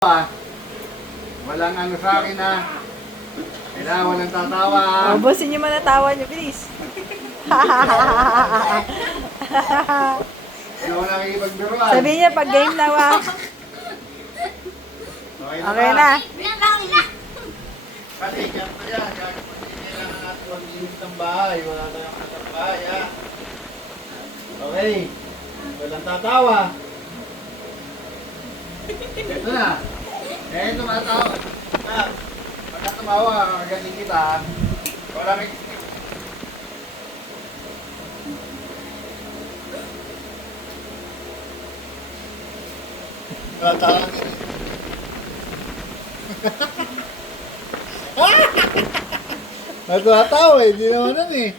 Walang ano sa akin na. Kailangan walang tatawa. Ubusin niyo man ang tawa niyo, please. Hindi ako nakikipagbiruan. Sabihin niya pag game na wa. Okay ba? na. Kasi ganito yan. Kailangan natin mag-inis ng bahay. Wala tayong anak ng bahay. Ha? Okay. Walang tatawa. Ito na. Eh, tumatawa. Pagka tumawa, magaling kita. Wala may... Tatawa. Natatawa eh, hindi naman nun eh.